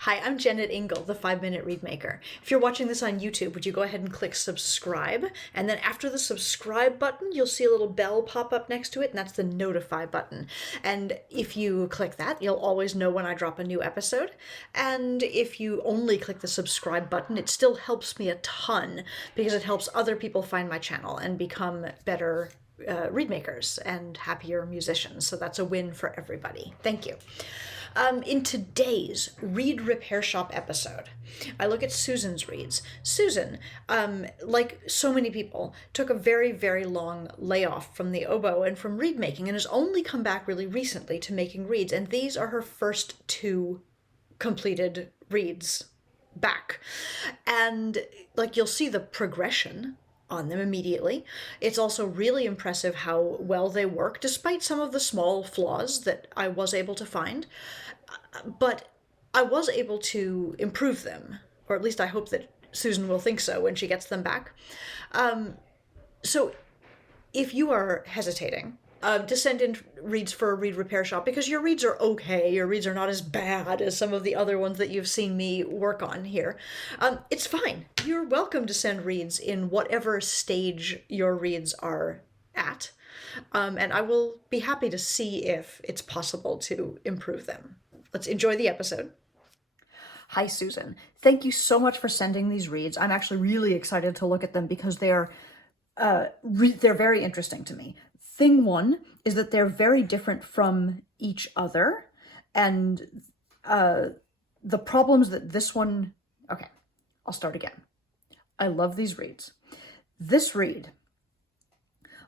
Hi, I'm Jennet Ingle, the 5 Minute Reedmaker. If you're watching this on YouTube, would you go ahead and click subscribe? And then after the subscribe button, you'll see a little bell pop up next to it, and that's the notify button. And if you click that, you'll always know when I drop a new episode. And if you only click the subscribe button, it still helps me a ton because it helps other people find my channel and become better reed makers and happier musicians. So that's a win for everybody. Thank you. In today's Reed Repair Shop episode, I look at Susan's reeds. Susan, like so many people, took a very, very long layoff from the oboe and from reed making and has only come back really recently to making reeds. And these are her first two completed reeds back. And like you'll see the progression on them immediately. It's also really impressive how well they work, despite some of the small flaws that I was able to find. But I was able to improve them, or at least I hope that Susan will think so when she gets them back. So if you are hesitating to send in reeds for a reed repair shop because your reeds are okay, your reeds are not as bad as some of the other ones that you've seen me work on here, it's fine. You're welcome to send reeds in whatever stage your reeds are at, and I will be happy to see if it's possible to improve them. Let's enjoy the episode. Hi, Susan. Thank you so much for sending these reeds. I'm actually really excited to look at them because they're very interesting to me. Thing one is that they're very different from each other, and the problems that this one... Okay, I'll start again. I love these reeds. This reed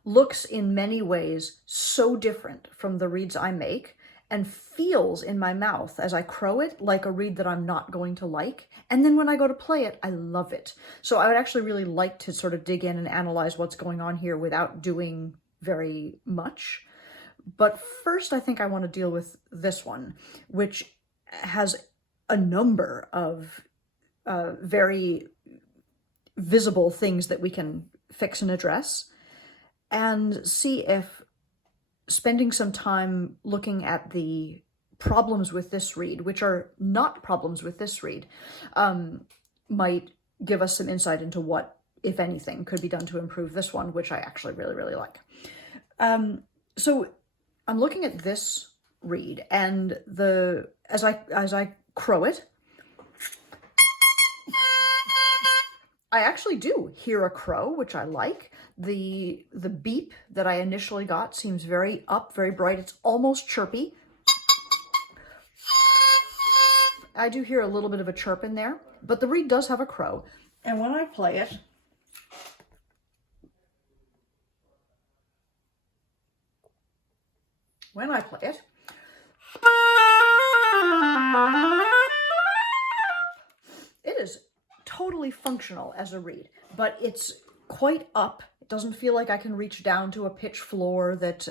looks in many ways so different from the reeds I make and feels in my mouth as I crow it like a reed that I'm not going to like. And then when I go to play it, I love it. So I would actually really like to sort of dig in and analyze what's going on here without doing very much. But first, I think I want to deal with this one, which has a number of very visible things that we can fix and address, and see if spending some time looking at the problems with this reed, which are not problems with this reed, might give us some insight into what, if anything, could be done to improve this one, which I actually really, really like. So I'm looking at this reed, and as I crow it, I actually do hear a crow, which I like. The beep that I initially got seems very up, very bright. It's almost chirpy. I do hear a little bit of a chirp in there, but the reed does have a crow. And when I play it, it is totally functional as a reed, but it's quite up. It doesn't feel like I can reach down to a pitch floor that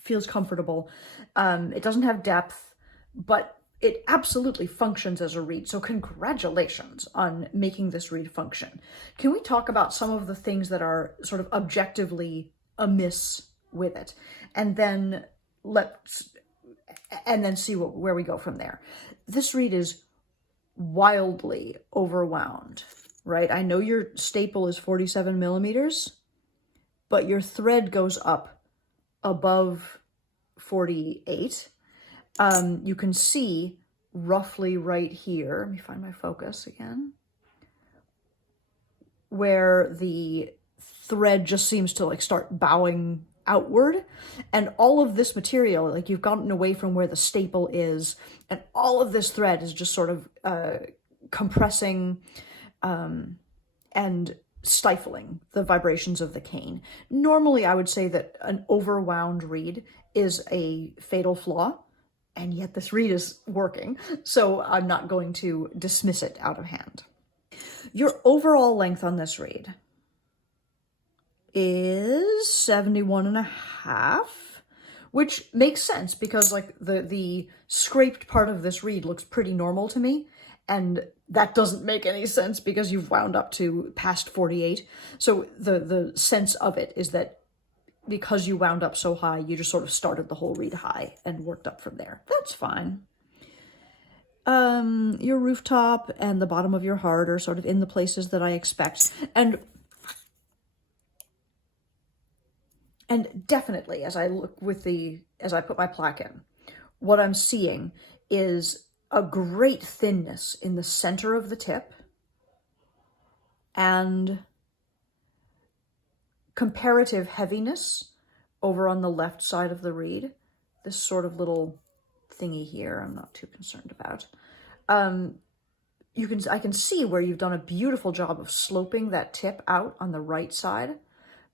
feels comfortable. It doesn't have depth, but it absolutely functions as a reed. So congratulations on making this reed function. Can we talk about some of the things that are sort of objectively amiss with it? And then see where we go from there. This reed is wildly overwound, right? I know your staple is 47 millimeters, but your thread goes up above 48. You can see roughly right here, let me find my focus again, where the thread just seems to like start bowing outward, and all of this material, like you've gotten away from where the staple is, and all of this thread is just sort of compressing and stifling the vibrations of the cane. Normally, I would say that an overwound reed is a fatal flaw, and yet this reed is working, so I'm not going to dismiss it out of hand. Your overall length on this reed is 71.5, which makes sense because like the scraped part of this reed looks pretty normal to me, and that doesn't make any sense because you've wound up to past 48. So the sense of it is that because you wound up so high, you just sort of started the whole reed high and worked up from there. That's fine. your rooftop and the bottom of your heart are sort of in the places that I expect. And definitely, as I look as I put my plaque in, what I'm seeing is a great thinness in the center of the tip and comparative heaviness over on the left side of the reed. This sort of little thingy here, I'm not too concerned about. I can see where you've done a beautiful job of sloping that tip out on the right side,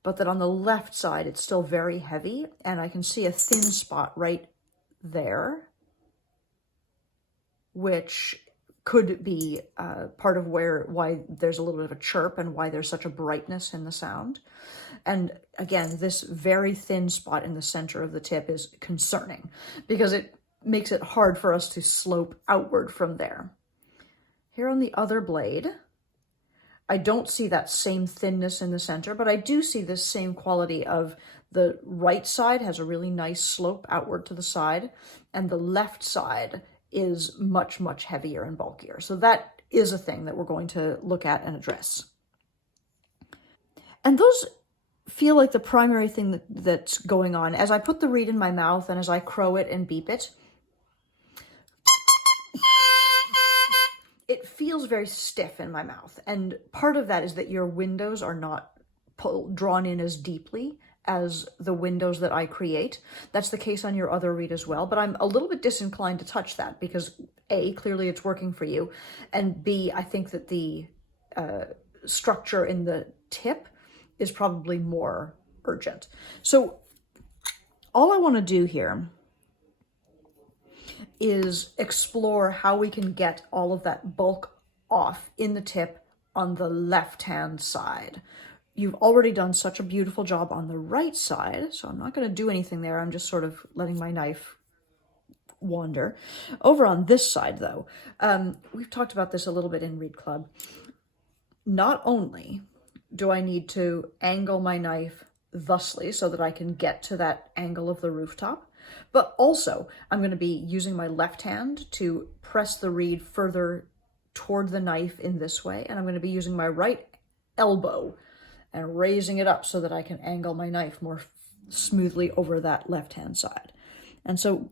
but that on the left side, it's still very heavy. And I can see a thin spot right there, which could be part of why there's a little bit of a chirp and why there's such a brightness in the sound. And again, this very thin spot in the center of the tip is concerning because it makes it hard for us to slope outward from there. Here on the other blade, I don't see that same thinness in the center, but I do see this same quality of the right side has a really nice slope outward to the side, and the left side is much, much heavier and bulkier. So that is a thing that we're going to look at and address. And those feel like the primary thing that's going on. As I put the reed in my mouth and as I crow it and beep it, it feels very stiff in my mouth. And part of that is that your windows are not drawn in as deeply as the windows that I create. That's the case on your other reed as well, but I'm a little bit disinclined to touch that because A, clearly it's working for you, and B, I think that the structure in the tip is probably more urgent. So all I want to do here is explore how we can get all of that bulk off in the tip on the left-hand side. You've already done such a beautiful job on the right side, so I'm not going to do anything there. I'm just sort of letting my knife wander. Over on this side, though, we've talked about this a little bit in Reed Club. Not only do I need to angle my knife thusly so that I can get to that angle of the rooftop, but also I'm going to be using my left hand to press the reed further toward the knife in this way, and I'm going to be using my right elbow and raising it up so that I can angle my knife more smoothly over that left-hand side. And so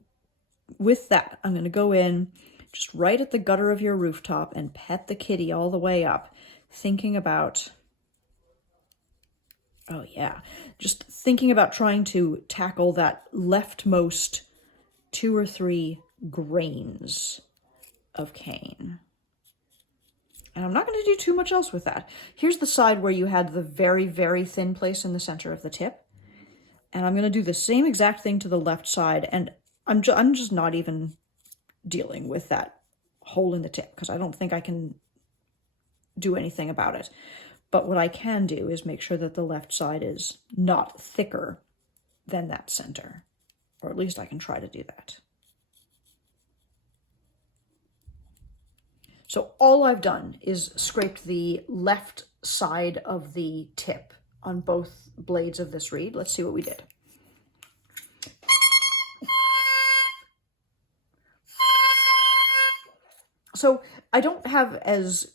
with that, I'm going to go in just right at the gutter of your rooftop and pet the kitty all the way up, thinking about, oh yeah, just thinking about trying to tackle that leftmost 2 or 3 grains of cane. And I'm not going to do too much else with that. Here's the side where you had the very, very thin place in the center of the tip. And I'm going to do the same exact thing to the left side. And I'm just not even dealing with that hole in the tip because I don't think I can do anything about it. But what I can do is make sure that the left side is not thicker than that center. Or at least I can try to do that. So all I've done is scraped the left side of the tip on both blades of this reed. Let's see what we did. So I don't have as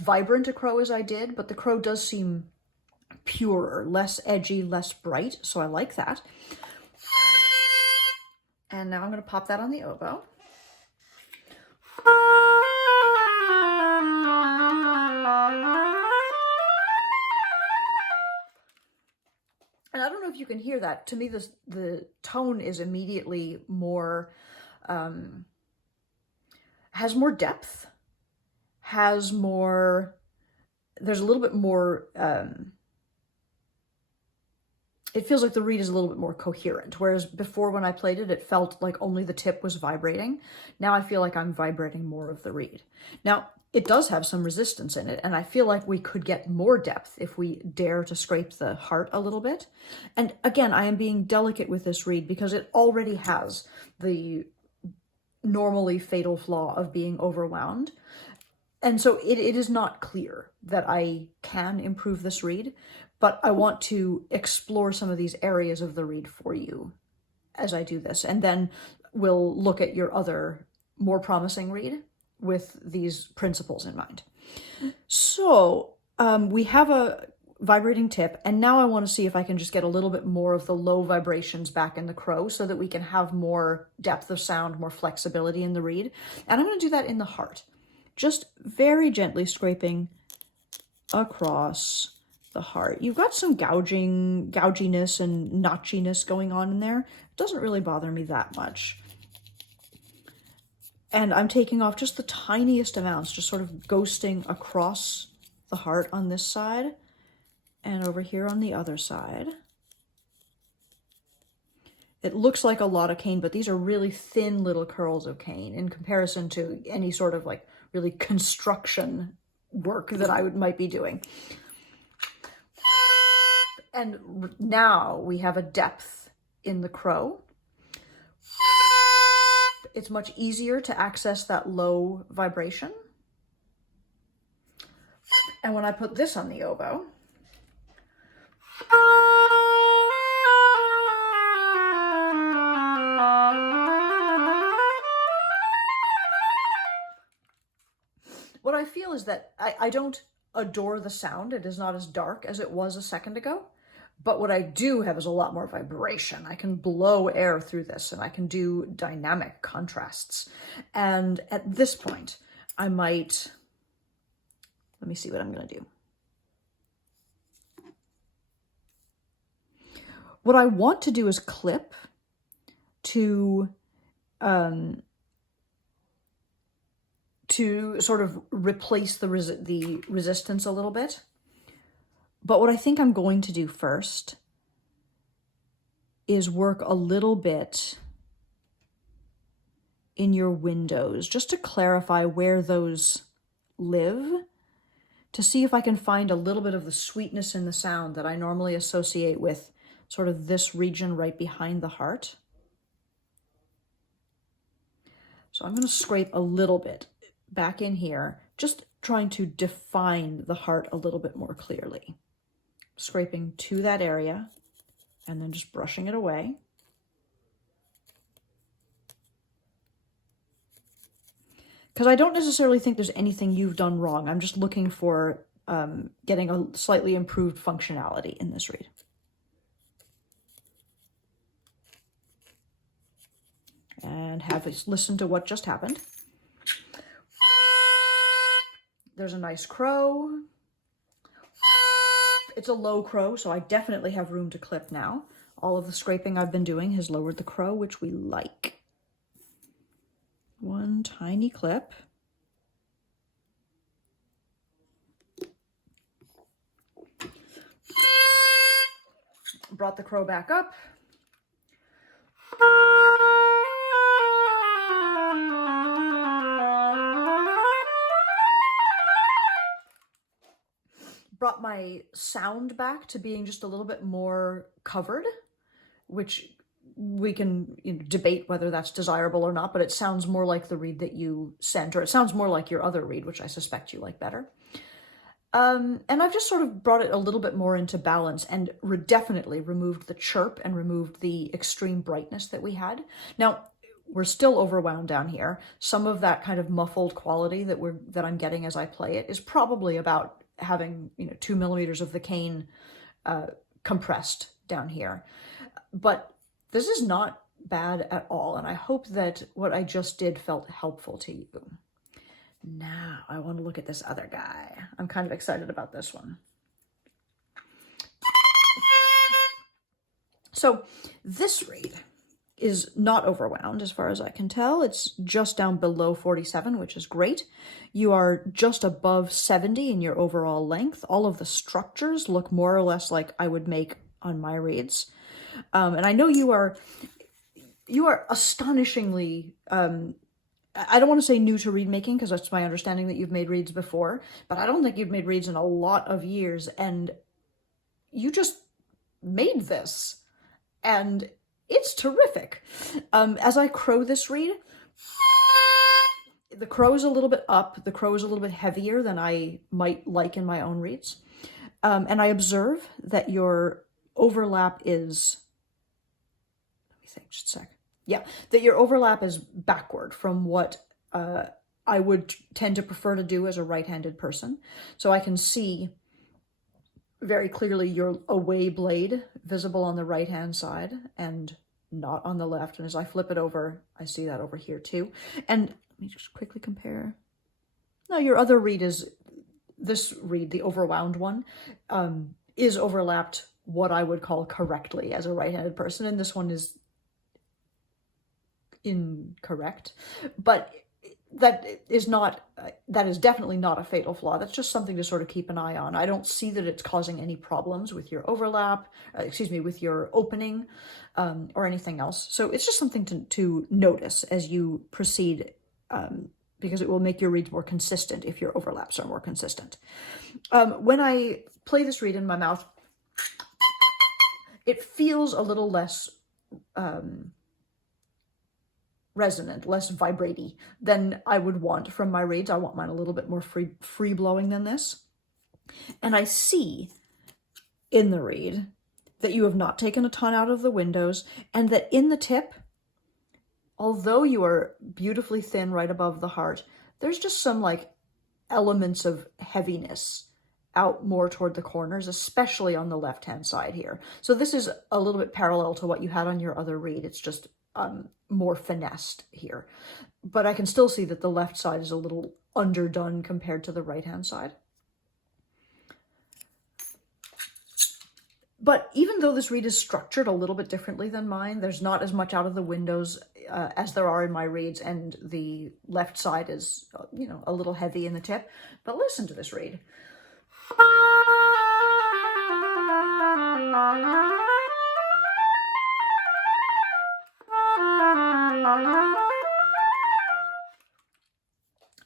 vibrant a crow as I did, but the crow does seem purer, less edgy, less bright, so I like that. And now I'm going to pop that on the oboe. And I don't know if you can hear that. To me, the tone is immediately more, has more depth, has more, there's a little bit more, it feels like the reed is a little bit more coherent, whereas before when I played it, it felt like only the tip was vibrating. Now I feel like I'm vibrating more of the reed. Now, it does have some resistance in it, and I feel like we could get more depth if we dare to scrape the heart a little bit. And again, I am being delicate with this reed because it already has the normally fatal flaw of being overwound. And so it is not clear that I can improve this reed, but I want to explore some of these areas of the reed for you as I do this. And then we'll look at your other more promising reed with these principles in mind. So we have a vibrating tip, and now I want to see if I can just get a little bit more of the low vibrations back in the crow so that we can have more depth of sound, more flexibility in the reed. And I'm going to do that in the heart, just very gently scraping across the heart. You've got some gouginess and notchiness going on in there. It doesn't really bother me that much. And I'm taking off just the tiniest amounts, just sort of ghosting across the heart on this side and over here on the other side. It looks like a lot of cane, but these are really thin little curls of cane in comparison to any sort of like really construction work that I might be doing. And now we have a depth in the crow. It's much easier to access that low vibration. And when I put this on the oboe, what I feel is that I don't adore the sound. It is not as dark as it was a second ago. But what I do have is a lot more vibration. I can blow air through this, and I can do dynamic contrasts. And at this point, I might, let me see what I'm going to do. What I want to do is clip to sort of replace the resistance a little bit. But what I think I'm going to do first is work a little bit in your windows, just to clarify where those live, to see if I can find a little bit of the sweetness in the sound that I normally associate with sort of this region right behind the heart. So I'm going to scrape a little bit back in here, just trying to define the heart a little bit more clearly. Scraping to that area and then just brushing it away. Because I don't necessarily think there's anything you've done wrong. I'm just looking for getting a slightly improved functionality in this reed. And have us listen to what just happened. There's a nice crow. It's a low crow, so I definitely have room to clip now. All of the scraping I've been doing has lowered the crow, which we like. One tiny clip. Brought the crow back up. Brought my sound back to being just a little bit more covered, which we can debate whether that's desirable or not, but it sounds more like the reed that you sent, or it sounds more like your other reed, which I suspect you like better. And I've just sort of brought it a little bit more into balance and definitely removed the chirp and removed the extreme brightness that we had. Now, we're still overwound down here. Some of that kind of muffled quality that I'm getting as I play it is probably about having 2 millimeters of the cane compressed down here. But this is not bad at all, and I hope that what I just did felt helpful to you. Now I want to look at this other guy. I'm kind of excited about this one. So this reed is not overwound as far as I can tell. It's just down below 47, which is great. You are just above 70 in your overall length. All of the structures look more or less like I would make on my reeds. And I know you are astonishingly, I don't want to say new to reed making, because that's my understanding that you've made reeds before, but I don't think you've made reeds in a lot of years, and you just made this, and it's terrific. As I crow this reed, the crow is a little bit up, the crow is a little bit heavier than I might like in my own reeds, and I observe that your overlap is, let me think just a sec. Yeah, that your overlap is backward from what I would tend to prefer to do as a right-handed person. So I can see very clearly your away blade visible on the right-hand side and not on the left. And as I flip it over, I see that over here too. And let me just quickly compare. Now your other reed is, this reed, the overwound one, is overlapped what I would call correctly as a right-handed person. And this one is incorrect, but that is definitely not a fatal flaw. That's just something to sort of keep an eye on. I don't see that it's causing any problems with your overlap, with your opening, or anything else. So it's just something to notice as you proceed, because it will make your reads more consistent if your overlaps are more consistent. When I play this reed in my mouth, it feels a little less resonant, less vibraty than I would want from my reeds. I want mine a little bit more free blowing than this. And I see in the reed that you have not taken a ton out of the windows, and that in the tip, although you are beautifully thin right above the heart, there's just some like elements of heaviness out more toward the corners, especially on the left-hand side here. So this is a little bit parallel to what you had on your other reed. It's just more finessed here. But I can still see that the left side is a little underdone compared to the right-hand side. But even though this reed is structured a little bit differently than mine, there's not as much out of the windows as there are in my reeds, and the left side is, a little heavy in the tip. But listen to this reed.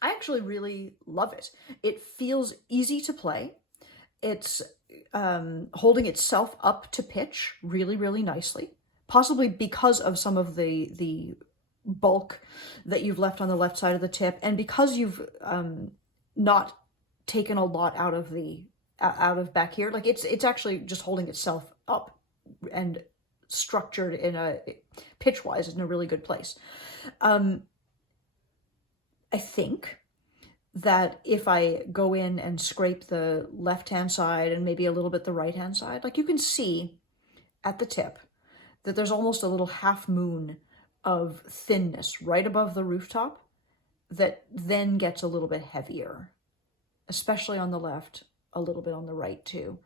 I actually really love it. It feels easy to play. It's holding itself up to pitch really, really nicely, possibly because of some of the bulk that you've left on the left side of the tip, and because you've not taken a lot out of back here. Like it's actually just holding itself up and structured in a pitch-wise in a really good place. I think that if I go in and scrape the left-hand side and maybe a little bit the right-hand side, like you can see at the tip that there's almost a little half moon of thinness right above the rooftop that then gets a little bit heavier, especially on the left, a little bit on the right too.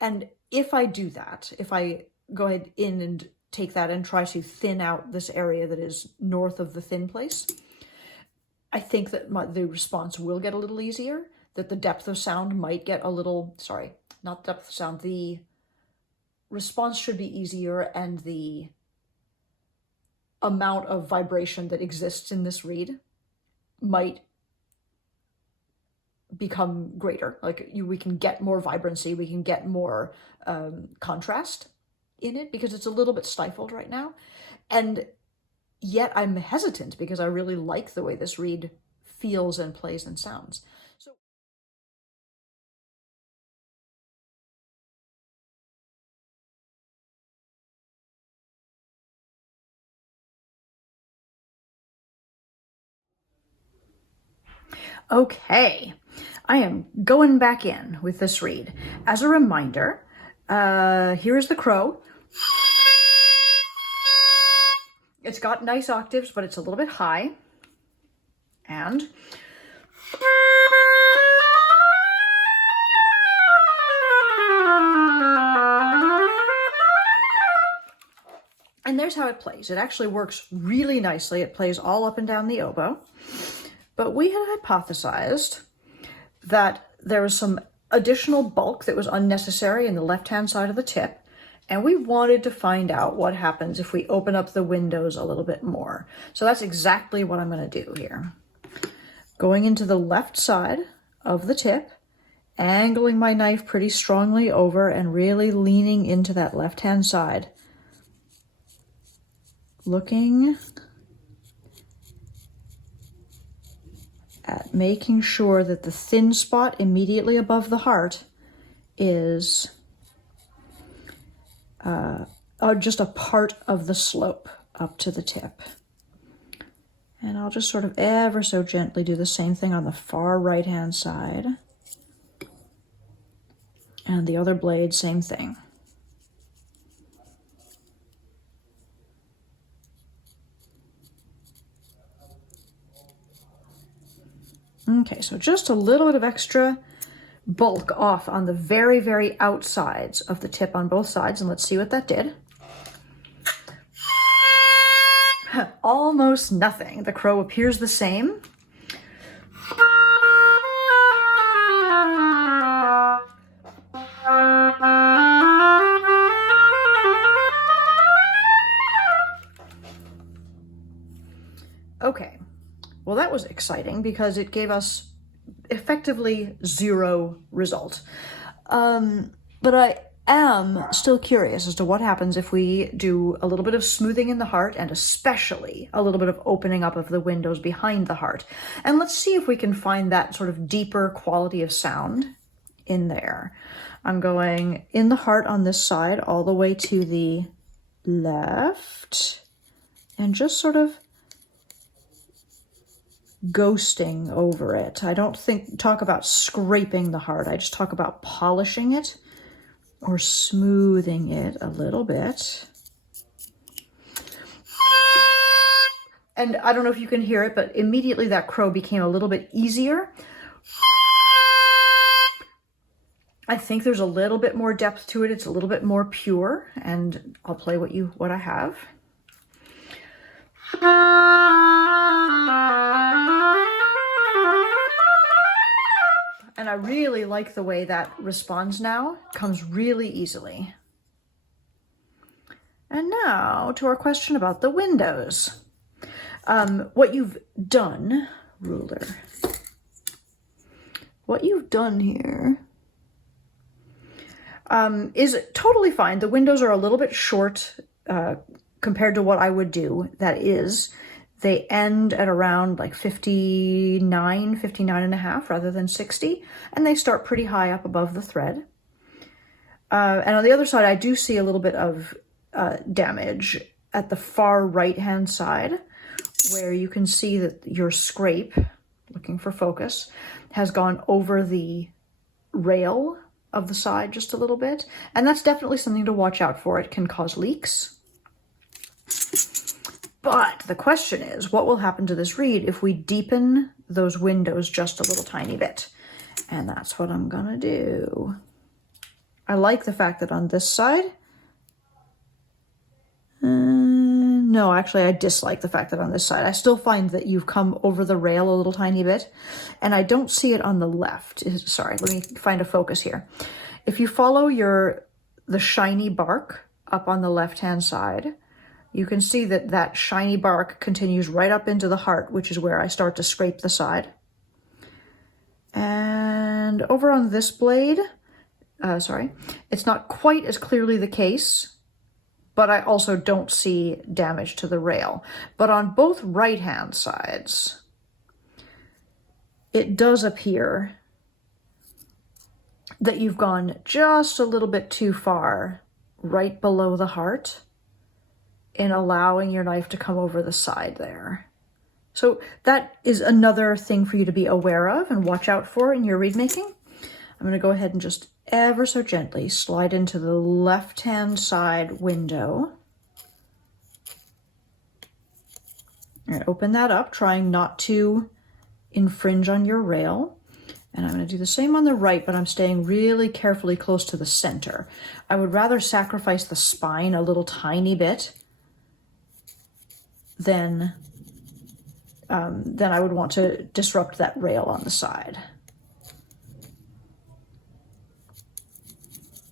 And if I do that, if I go ahead in and take that and try to thin out this area that is north of the thin place, I think that the response will get a little easier, that the depth of sound might get a little, sorry, not depth of sound, the response should be easier, and the amount of vibration that exists in this reed might become greater. Like we can get more vibrancy, we can get more contrast in it, because it's a little bit stifled right now. And yet I'm hesitant because I really like the way this reed feels and plays and sounds. So okay, I am going back in with this reed. As a reminder, here's the crow. It's got nice octaves, but it's a little bit high. And there's how it plays. It actually works really nicely. It plays all up and down the oboe. But we had hypothesized that there was some additional bulk that was unnecessary in the left-hand side of the tip, and we wanted to find out what happens if we open up the windows a little bit more. So that's exactly what I'm going to do here. Going into the left side of the tip, angling my knife pretty strongly over and really leaning into that left-hand side. Looking at making sure that the thin spot immediately above the heart is just a part of the slope. up to the tip. And I'll just sort of ever so gently do the same thing on the far right-hand side. And the other blade, same thing. Okay, so just a little bit of extra bulk off on the very, very outsides of the tip on both sides, and let's see what that did. Almost nothing. The crow appears the same. Okay, well that was exciting because it gave us effectively 0 result. But I am still curious as to what happens if we do a little bit of smoothing in the heart and especially a little bit of opening up of the windows behind the heart. And let's see if we can find that sort of deeper quality of sound in there. I'm going in the heart on this side all the way to the left and just sort of ghosting over it. I don't talk about scraping the heart. I just talk about polishing it or smoothing it a little bit. And I don't know if you can hear it, but immediately that crow became a little bit easier. I think there's a little bit more depth to it. It's a little bit more pure, and I'll play what I have. And I really like the way that responds now. Comes really easily. And now to our question about the windows. What you've done, ruler, what you've done here is totally fine. The windows are a little bit short compared to what I would do. That is, they end at around like 59 and a half rather than 60, and they start pretty high up above the thread. And on the other side, I do see a little bit of damage at the far right-hand side, where you can see that your scrape, looking for focus, has gone over the rail of the side just a little bit. And that's definitely something to watch out for. It can cause leaks. But the question is, what will happen to this reed if we deepen those windows just a little tiny bit? And that's what I'm gonna do. I like the fact that on this side, no, actually I dislike the fact that on this side, I still find that you've come over the rail a little tiny bit, and I don't see it on the left. Sorry, let me find a focus here. If you follow the shiny bark up on the left-hand side, you can see that that shiny bark continues right up into the heart, which is where I start to scrape the side. And over on this blade, it's not quite as clearly the case, but I also don't see damage to the rail. But on both right-hand sides, it does appear that you've gone just a little bit too far right below the heart in allowing your knife to come over the side there. So that is another thing for you to be aware of and watch out for in your reed making. I'm going to go ahead and just ever so gently slide into the left-hand side window. And open that up, trying not to infringe on your rail. And I'm going to do the same on the right, but I'm staying really carefully close to the center. I would rather sacrifice the spine a little tiny bit than I would want to disrupt that rail on the side.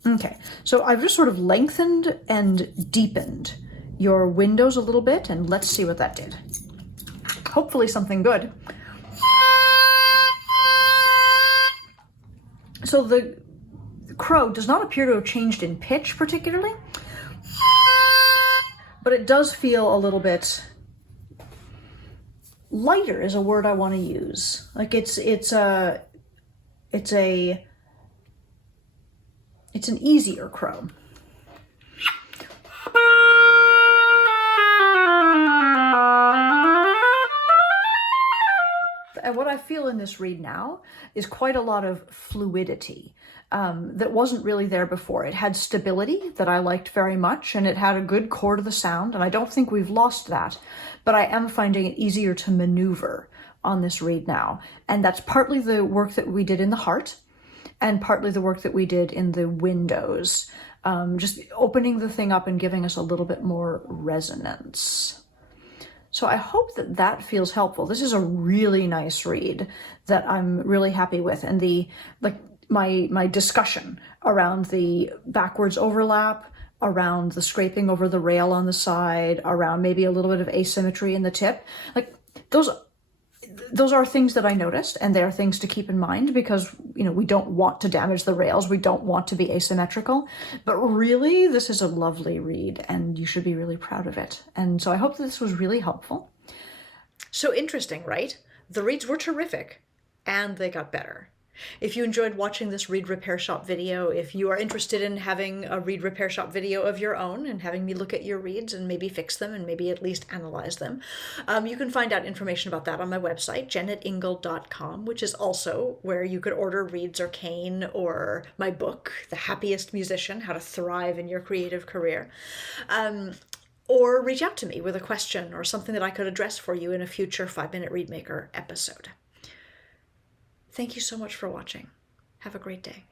Okay, so I've just sort of lengthened and deepened your windows a little bit, and let's see what that did. Hopefully something good. So the crow does not appear to have changed in pitch particularly, but it does feel a little bit lighter is a word I want to use. Like it's an easier crow. And what I feel in this read now is quite a lot of fluidity that wasn't really there before. It had stability that I liked very much, and it had a good core to the sound, and I don't think we've lost that, but I am finding it easier to maneuver on this read now. And that's partly the work that we did in the heart, and partly the work that we did in the windows, just opening the thing up and giving us a little bit more resonance. So I hope that that feels helpful. This is a really nice read that I'm really happy with. And my discussion around the backwards overlap, around the scraping over the rail on the side, around maybe a little bit of asymmetry in the tip, like those are things that I noticed, and they are things to keep in mind because, we don't want to damage the rails. We don't want to be asymmetrical, but really this is a lovely read and you should be really proud of it. And so I hope that this was really helpful. So interesting, right? The reads were terrific and they got better. If you enjoyed watching this Reed Repair Shop video, if you are interested in having a Reed Repair Shop video of your own and having me look at your reeds and maybe fix them and maybe at least analyze them, you can find out information about that on my website, jennetingle.com, which is also where you could order reeds or cane or my book, The Happiest Musician, How to Thrive in Your Creative Career. Or reach out to me with a question or something that I could address for you in a future 5-Minute Reedmaker episode. Thank you so much for watching. Have a great day.